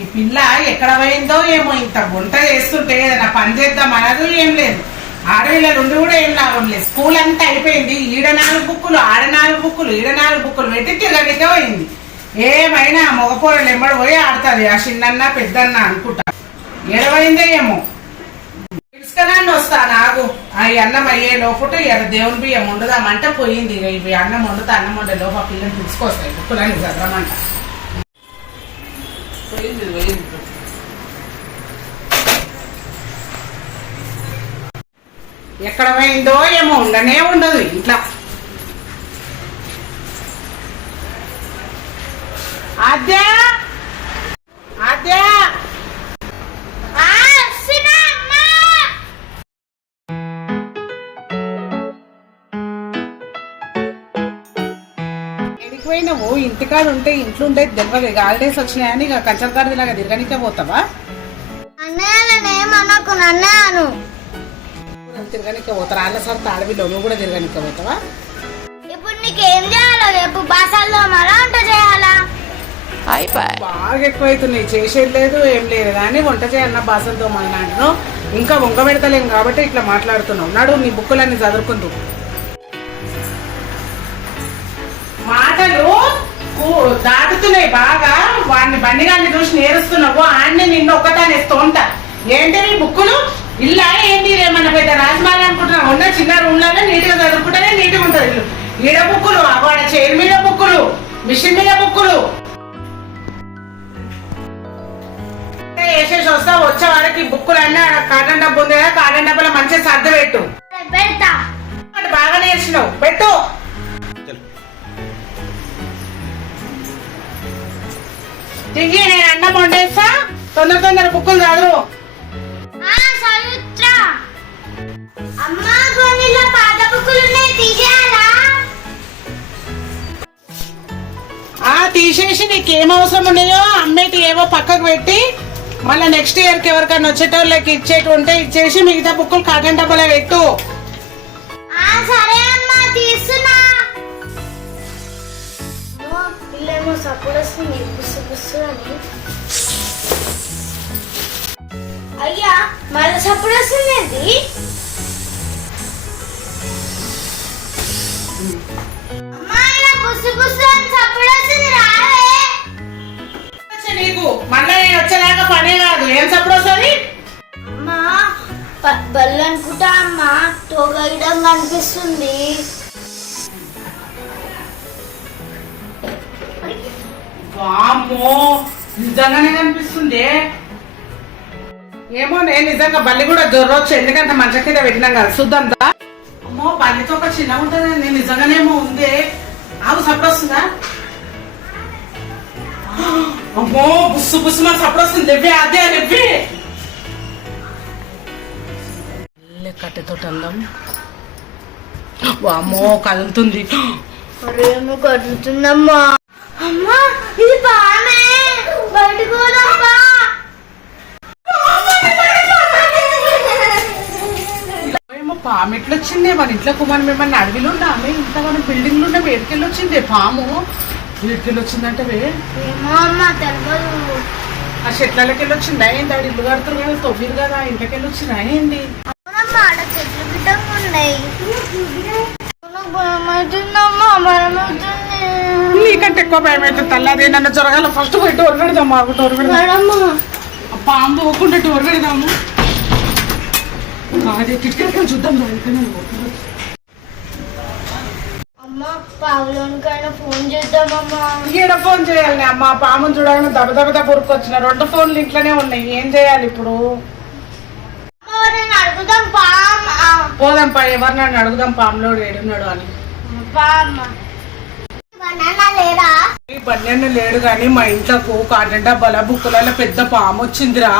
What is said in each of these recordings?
ఈ పిల్ల ఎక్కడ పోయిందో ఏమో, ఇంత వంట చేస్తుంటే ఏదైనా పని చేద్దాం అనదు, ఏం లేదు. ఆడవిళ్ళ నుండి కూడా ఏం లాభం లేదు. స్కూల్ అంతా అయిపోయింది, ఈడ 4 బుక్కులు, ఆడ 4 బుక్కులు, ఈడ 4 బుక్కులు పెట్టి తిరగడికే పోయింది. ఏమైనా మగపోరలు ఎంబడి పోయి ఆడుతుంది, ఆ చిన్నన్న పెద్దన్న అనుకుంటా. ఎడవైందే ఏమో. పిలుచుకరాన్ని వస్తా నాకు ఈ అన్నం అయ్యే లోపల దేవుని బియ్యం వండుదామంటే పోయింది. ఇవి అన్నం వండుతా, అన్నం వండే లోపల పిల్లలు పిలుచుకొస్తాయి బుక్కులని చదవమంట. ఎక్కడ పోయిందో ఏమో, ఉండనే ఉండదు ఇంట్లో. అదే అదే పోయినావు. ఇంటికాడ ఉంటే ఇంట్లో ఉంటే తెలియదు. హాలిడేస్ వచ్చినాయని ఇక కంచల్గాడిది లాగా తిరగనికే పోతావా? తిరగనికే పోతారా? అల్ల సార్ తాడవిలో నువ్వు కూడా తిరగనికే పోతావా? ఇప్పుడు నీకేం చేయాలో రేపు బాసాల్లో మళ్ళా వంట చేయాలా? బాగా ఎక్కువైతున్నాయి, చేసేది లేదు ఏం లేదు. కానీ వంట చేయాలన్న బాసలతో మళ్ళీ ఇంకా వంక పెడతలేం కాబట్టి ఇట్లా మాట్లాడుతున్నావు. నాడు నీ బుక్కులన్నీ చదువుకుంటూ మాటలు దాటుతున్నాయి బాగా. వాడిని బండిగాన్ని చూసి నేరుస్తున్నావు. ఆడనే నిన్ను ఒక్కటానేస్తూ ఉంటా. ఏంటి నీ బుక్కులు ఇల్లా ఏంటి? ఏమన్నా పెద్ద రాజమాల అనుకుంటున్నావు? ఉన్న చిన్న రూమ్ లాగా నీట్ గా చదువుకుంటేనే నీట్ గా ఉంటుంది ఇల్లు. ఈడ బుక్కులు, వాడ చైర్ మీద బుక్కులు, మిషన్ మీద బుక్కులు వేసేసి వస్తా. వచ్చే వాడికి బుక్కులు అన్నీ కాటన్ డబ్బు ఉంది కదా, కాటన్ డబ్బులో మంచిగా సర్ద పెట్టు. బాగా నేర్చినావు, పెట్టు. దిగి నేను అన్నం వండేస్తా, తొందర బుక్కులు చదువు. తీసేసి నీకేం అవసరం ఉన్నాయో అమ్మేటి ఏవో పక్కకు పెట్టి మళ్ళీ నెక్స్ట్ ఇయర్ కి ఎవరికైనా వచ్చేటోళ్ళకి ఇచ్చేటి ఉంటే ఇచ్చేసి మిగతా బుక్కులు కాటన్ డబ్బాలో పెట్టు. అయ్యా మళ్ళీ సప్పుడు వస్తుంది. నీకు మళ్ళీ నేను వచ్చేలాగా పనే కాదు. ఏం సప్పుడు వస్తుంది? అమ్మా బల్లు అనుకుంటా అమ్మా, తోగడం కనిపిస్తుంది. వామ్మో, నిజంగానే కనిపిస్తుంది. ఏమో నేను నిజంగా బల్లి కూడా దొరవచ్చు, ఎందుకంటే మంచం కింద పెట్టినాం కదా. చూద్దాం. అమ్మో బల్లితో ఒక చిన్న ఉంటుంది. నేను నిజంగానేమో ఉంది. ఆవు సప్పుడు వస్తుందా? అమ్మో బుస్సు బుస్సు మన సప్పుడు వస్తుంది. లేవే అదే లేవే. కట్టెతో అందాం. వామ్మో కదులుతుంది. అరేమో కదులుతుందమ్మా. అమ్మా ఇది పామే, బయటకు పోదామా? పాము ఎట్లా వచ్చింది? మన ఇంట్లో కుమార్ మిమ్మల్ని అడవిలో ఉన్నామే, ఇంత మన బిల్డింగ్లు ఉన్న వేడికెళ్ళి వచ్చింది పాము. వేడికెళ్ళి వచ్చిందంటే ఆ చెట్లకి వెళ్ళి వచ్చిందా ఏంటి? ఆడు ఇల్లు కడుతురు కదా, తొవ్విరు కదా, ఇంట్లోకెళ్ళి వచ్చిందా ఏంటి? నీకంటే ఎక్కువ భయం అయితే తల్లాదే. నన్ను జరగాల ఫస్ట్ పోయి డోర్ పెడదాం. మాకు డోర్ పెడదాం. పాము పోకుండా డోర్ పెడదాము. అదే కిటికీ చూద్దాం. అమ్మా పావులోనికైనా ఫోన్ చేద్దామమ్మా. ఈడ ఫోన్ చేయాలి అమ్మా. పాముని చూడగానే దెబ్బ పురుకొచ్చిన 2 ఫోన్లు ఇంట్లోనే ఉన్నాయి. ఏం చేయాలి ఇప్పుడు? అడుగుదాం పోదాం పా. ఎవరు నన్ను అడుగుదాం పాములో ఏడున్నాడు అని. ఈ బన్నెన్న లేడు కానీ మా ఇంట్లోకు కాటన్ డబ్బాల బుక్కులలో పెద్ద పాము వచ్చిందిరా.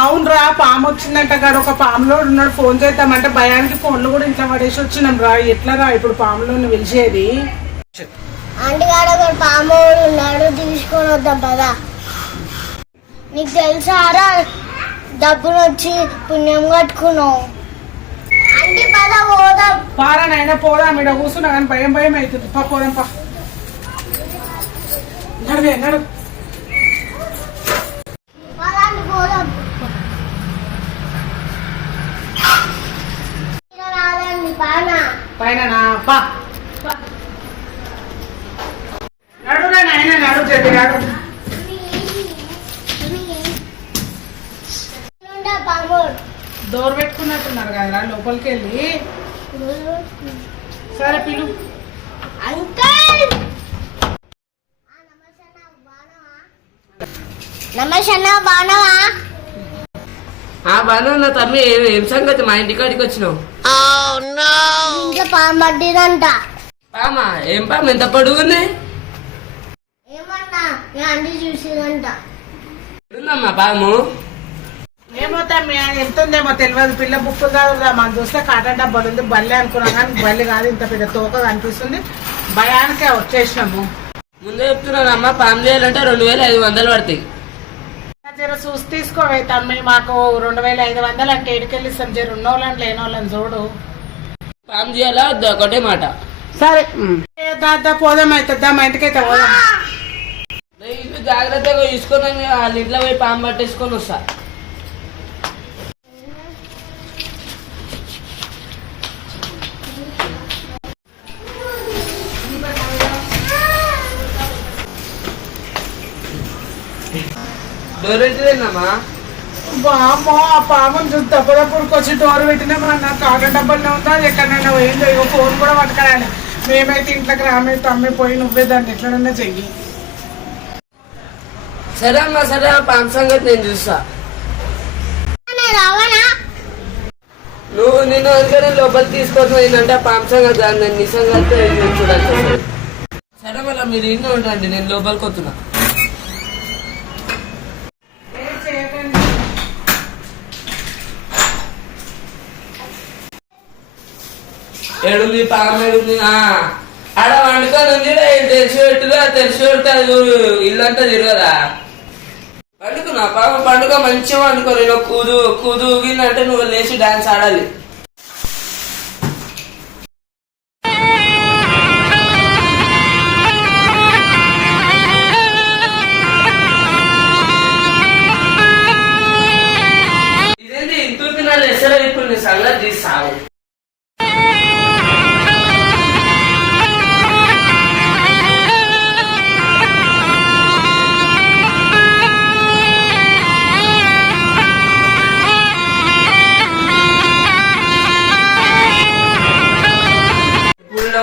అవునరా పాము వచ్చిందంట కదా. ఒక పాములో ఉన్నాడు. ఫోన్ చేద్దామంటే భయానికి ఫోన్లు కూడా ఇంట్లో పడేసి వచ్చినాం రా. ఎట్లా రా ఇప్పుడు పాములో పిలిచేది? అంటిగాడ పాము ఉన్నాడు, తీసుకొని వద్దాం పదా. నీకు తెలుసారా డబ్బులు వచ్చి పుణ్యం కట్టుకున్నావు. అంటే పద పోదాం. పారా నైనా పోదాం. ఇక్కడ కూర్చున్నా కానీ భయం అవుతుంది. పోదాం పా. నడువే నడు. పదండి పోదాం. రాదండి పైన పా నడురా నాయన నడు చెట్టు నడు. డోర్ పెట్టుకున్నట్టున్నారు కదా లోపలికి వెళ్ళి. సరే పిలు. అంకల్ నమస్తే బాగున్నావా? బాగా తమ్మి ఏం సంగతి మా ఇంటికాడికి వచ్చినావు? ఇంట్లో పాము పట్టిందంట. పామా? ఏం పాము ఎంత పొడుగుంది? ఏమన్నా నేను అన్ని చూసిందంట. ఉందమ్మా పాము? ఏమో తమ్మి ఎంత ఉందేమో తెలియదు. పిల్ల బుక్కు కాదు మనం చూస్తే కాటన్ డబ్బాలు ఉంది బల్లి అనుకున్నాం కానీ బల్లి కాదు, ఇంత పెద్ద తోక కనిపిస్తుంది. భయానికే వచ్చేసినాము. ముందే చెప్తున్నానమ్మా, పాము చేయాలంటే 2500 పడతాయి. జర చూసి తీసుకోవే తమ్మి, మాకు 2500 అంటే ఏడుకెళ్ళి ఇస్తాం. జర ఉన్నోళ్ళని లేనోళ్ళని చూడు. పాము చేయాలా ఒకటే మాట. సరే దాదా పోదాం అవుతుందా మా ఇంటికైతే పోదాం. ఇల్లు జాగ్రత్తగా తీసుకొని వాళ్ళ ఇంట్లో పోయి పాము పట్టేసుకొని వస్తా. డోర్ పెట్టలేదమ్మా? బామ్మో ఆ పాముని చూసి తప్పదప్పుడుకి వచ్చి డోర్ పెట్టినా మన కాటన్ డబ్బాలో ఉందా అది ఎక్కడైనా పోయిందో. ఇక ఫోన్ కూడా పట్టుకురాలి. మేమైతే ఇంట్లోకి రామే తమ్మి పోయి నువ్వే దాన్ని ఎట్లనన్నా చెయ్యి. సరే అమ్మా సరే, పాము సంగతి నేను చూస్తా. రావనా? నువ్వు నిన్ను అందుకనే లోపలికి తీసుకొచ్చిన ఏంటంటే పాము సంగతి కాదు, నేను నీ సంగతి చూడాలి. సరే మళ్ళీ మీరు ఇంట్లో ఉంటాండి, నేను లోపలికి వస్తున్నా. ఏడుంది పాము? ఏడుంది? ఆడ వండుకొని ఉంది. తెలిసి పెట్టుగా తెలిసి పెడితే అది ఇల్లంతా తిరగదా? పండుకున్నా పాప పండుగ మంచిగా వండుకో. నేను కూదుగిందంటే నువ్వు లేచి డాన్స్ ఆడాలి. ఇదేంటి ఇంతూకి నా లెసలో ఇప్పుడు నీ సంగతి తీస్తావు.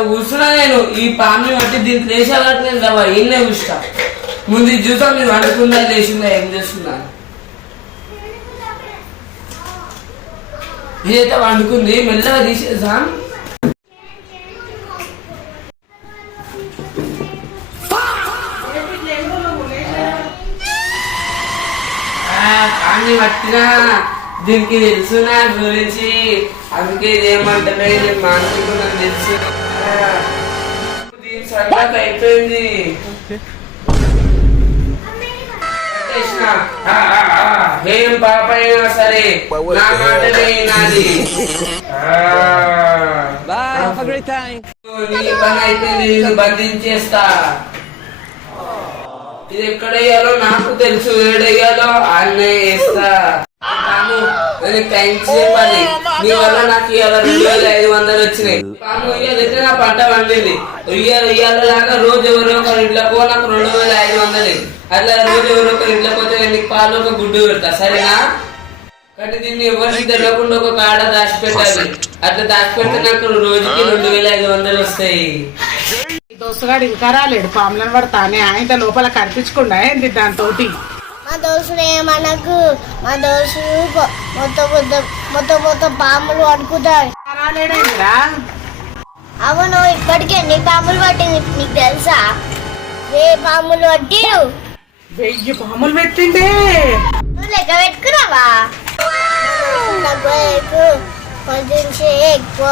కూర్చున్నా నేను ఈ పాముని బట్టి దీనికి లేచేవాటి నేను రవ్వ ఇన్నే కూర్చుంటా. ముందు ఇది చూసా మీరు వండుకుందా లేచిందా ఏం చేస్తున్నా. ఇదైతే వండుకుంది, మెల్లగా తీసేసాం. పాముని పట్టినా దీనికి తెలుసు నా గురించి, అందుకే ఇదేమంటలే నేను మానసిక నాకు తెలుసు. దీని సంగతి అయిపోయింది. ఏం పాప అయినా సరే నా మాటలే నాది. నీ పని అయిపోయింది, నేను బంధించేస్తా. ఇది ఎక్కడ వేయాలో నాకు తెలుసు, ఏడేయాలో ఆయనే వేస్తా. థ్యాంక్స్ చెప్పాలి, నీ వల్ల నాకు ఇవాళ 2500 వచ్చినాయి. పాము ఇవాళైతే నా పంట పండింది. ఇవాళలాగా రోజు ఎవరో ఒకరి ఇంట్లోకో నాకు 2500. అట్లా రోజు ఎవరో ఒకరి ఇంట్లోకి పోతే నీకు పాలు ఒక గుడ్డు పెడతా, సరేనా? కానీ దీన్ని ఎవరికి తెలియకుండా ఒక కాడ దాచిపెట్టాలి. అట్లా దాచిపెడితే నాకు రోజుకి 2500 వస్తాయి. దోస్తుగాడు ఇంకా రాలేడు. పాములను పడతానే ఆయన లోపల కనిపించకుండా ఏంటి దాంతో. మా దోస్తుడు ఏమనకు, మా దోస్తుడు మొత్తం పాములు పడుకుతాడు. రాలేడేంద్రా? అవును, ఇప్పటికే ఎన్ని పాములు పట్టింది నీకు తెలుసా? పాములు పట్టిరు. 1000 పాములు పెట్టిండే. నువ్వు లెక్క పెట్టుకున్నావా? కొంచెం ఎక్కువ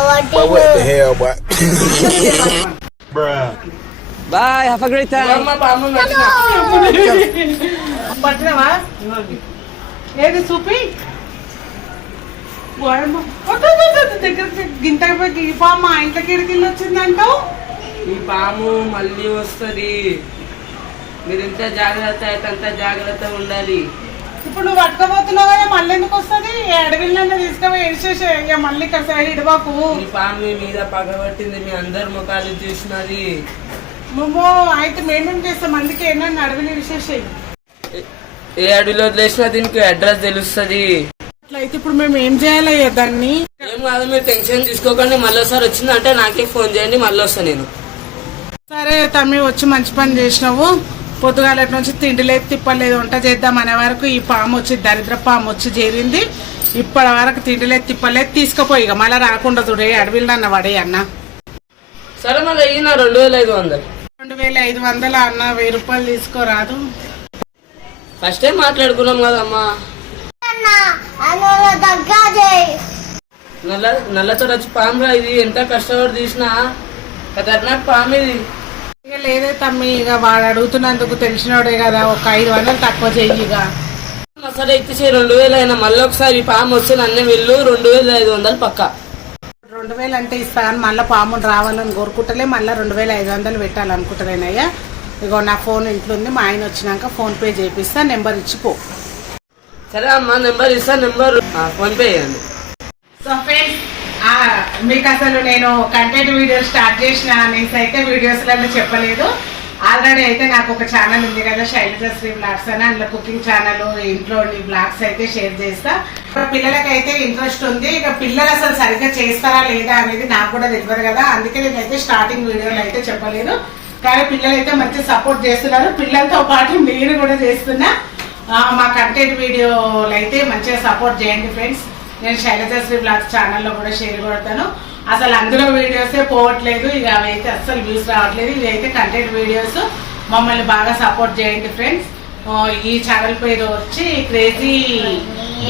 Bye, have a great time. పట్టినవా? ఏది చూపి. దగ్గర గింతకి పోయి ఈ పాము మా ఇంట్లోకి ఎడికెళ్ళి వచ్చిందంటావు. ఈ పాము మళ్ళీ వస్తుంది. మీరు ఇంత జాగ్రత్త అయితే అంత జాగ్రత్త ఉండాలి. ఇప్పుడు నువ్వు పట్టుకోబోతున్నావు కదా, మళ్ళీ ఎందుకు వస్తుంది? అడవిలో తీసుకుపోయి ఏడ్చేసే, ఇక మళ్ళీ ఇక్కడ సైడ్ ఇడబాకు. ఈ పాము మీ మీద పగబట్టింది, మీ అందరు ముఖాలు చూసినది. నువ్వు అయితే మేమేం చేస్తాం, అందుకే ఏంటంటే అడవిని విశేషం. ఏ అడవిలో వదిలేసినా దీనికి అడ్రస్ తెలుస్తుంది. అట్లయితే ఇప్పుడు మేము ఏం చేయాలయ్యా దాన్ని? ఏం కాదు, మీరు టెన్షన్ తీసుకోకండి. మళ్ళీ ఒకసారి వచ్చిందంటే నాకే ఫోన్ చేయండి, మళ్ళీ వస్తాను నేను. సరే తమ్మి, వచ్చి మంచి పని చేసినావు. పొద్దుగాలటి నుంచి తిండి లేదు తిప్పలేదు, వంట చేద్దాం అనే వరకు ఈ పాము వచ్చి, దరిద్ర పాము వచ్చి చేరింది. ఇప్పటి వరకు తిండి లేదు తిప్పలేదు. తీసుకుపోయి ఇక మళ్ళీ రాకుండా చూడే అడవిలో అన్న పడే అన్న. సరే మళ్ళీ అయ్యిన 2500. 2500 అన్న, 1000 రూపాయలు తీసుకోరాదు? ఫస్ట్ టైం మాట్లాడుకున్నాం కదమ్మా. నల్లతో వచ్చి పాము రా, ఇది ఎంత కష్టపడి తీసినా ఖతర్నాక్ పాము ఇది. ఇక లేదే తమ్మి, ఇక వాడు అడుగుతున్నందుకు తెలిసినోడే కదా, ఒక 500 తక్కువ చెయ్యి. ఇక సరే ఇచ్చేసి 2000 అయినా. మళ్ళీ ఒకసారి ఈ పాము వస్తే నన్నే వెళ్ళు, 2500 పక్క. 2000 అంటే ఇస్తాను, మళ్ళీ పామును రావాలని కోరుకుంటలే, మళ్ళీ 2500 పెట్టాలనుకుంటలేనయ్యా. ఇగో నా ఫోన్ ఇంట్లో ఉంది, మా ఆయన వచ్చినాక ఫోన్ పే చేపిస్తా, నెంబర్ ఇచ్చిపో. సరే అమ్మా, నెంబర్ ఇస్తా, నెంబర్ ఫోన్ పే చేయండి. సో ఫ్రెండ్స్, మీకు అసలు నేను కంటెంట్ వీడియో స్టార్ట్ చేసిన అనేసి అయితే వీడియోస్లలో చెప్పలేదు. ఆల్రెడీ అయితే నాకు ఒక ఛానల్ ఉంది కదా, శైలజశ్రీ బ్లాగ్స్ అని, అందులో కుకింగ్ ఛానల్, ఇంట్లో బ్లాగ్స్ అయితే షేర్ చేస్తా. పిల్లలకైతే ఇంట్రెస్ట్ ఉంది. ఇక పిల్లలు అసలు సరిగ్గా చేస్తారా లేదా అనేది నాకు కూడా తెలియదు కదా, అందుకే నేనైతే స్టార్టింగ్ వీడియోలో అయితే చెప్పలేదు. కానీ పిల్లలు అయితే మంచి సపోర్ట్ చేస్తున్నారు. పిల్లలతో పాటు నేను కూడా చేస్తున్నా. మా కంటెంట్ వీడియోలు అయితే మంచిగా సపోర్ట్ చేయండి ఫ్రెండ్స్. నేను శైలజశ్రీ బ్లాగ్స్ ఛానల్లో కూడా షేర్ కొడతాను. అసలు అందులో వీడియోసే పోవట్లేదు, ఇక అవి అయితే అస్సలు వ్యూస్ రావట్లేదు. ఇవి అయితే కంటెంట్ వీడియోస్. మమ్మల్ని బాగా సపోర్ట్ చేయండి ఫ్రెండ్స్. ఈ ఛానల్ పేరు వచ్చి crazy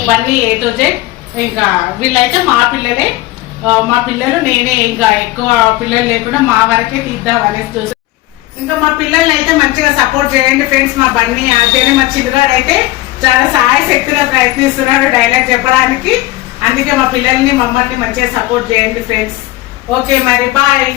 Bunny A to Z. ఇంకా వీళ్ళైతే మా పిల్లలే, మా పిల్లలు నేనే, ఇంకా ఎక్కువ పిల్లలు లేకుండా మా వరకే తీద్దాం అనేసి చూసి. ఇంకా మా పిల్లల్ని అయితే మంచిగా సపోర్ట్ చేయండి ఫ్రెండ్స్. మా బన్నీ అదేనే, మా చిన్నగాడు అయితే చాలా సాయశక్తిగా ప్రయత్నిస్తున్నాడు డైలాగ్ చెప్పడానికి. అందుకే మా పిల్లల్ని, మమ్మల్ని మంచిగా సపోర్ట్ చేయండి ఫ్రెండ్స్. ఓకే మరి, బాయ్.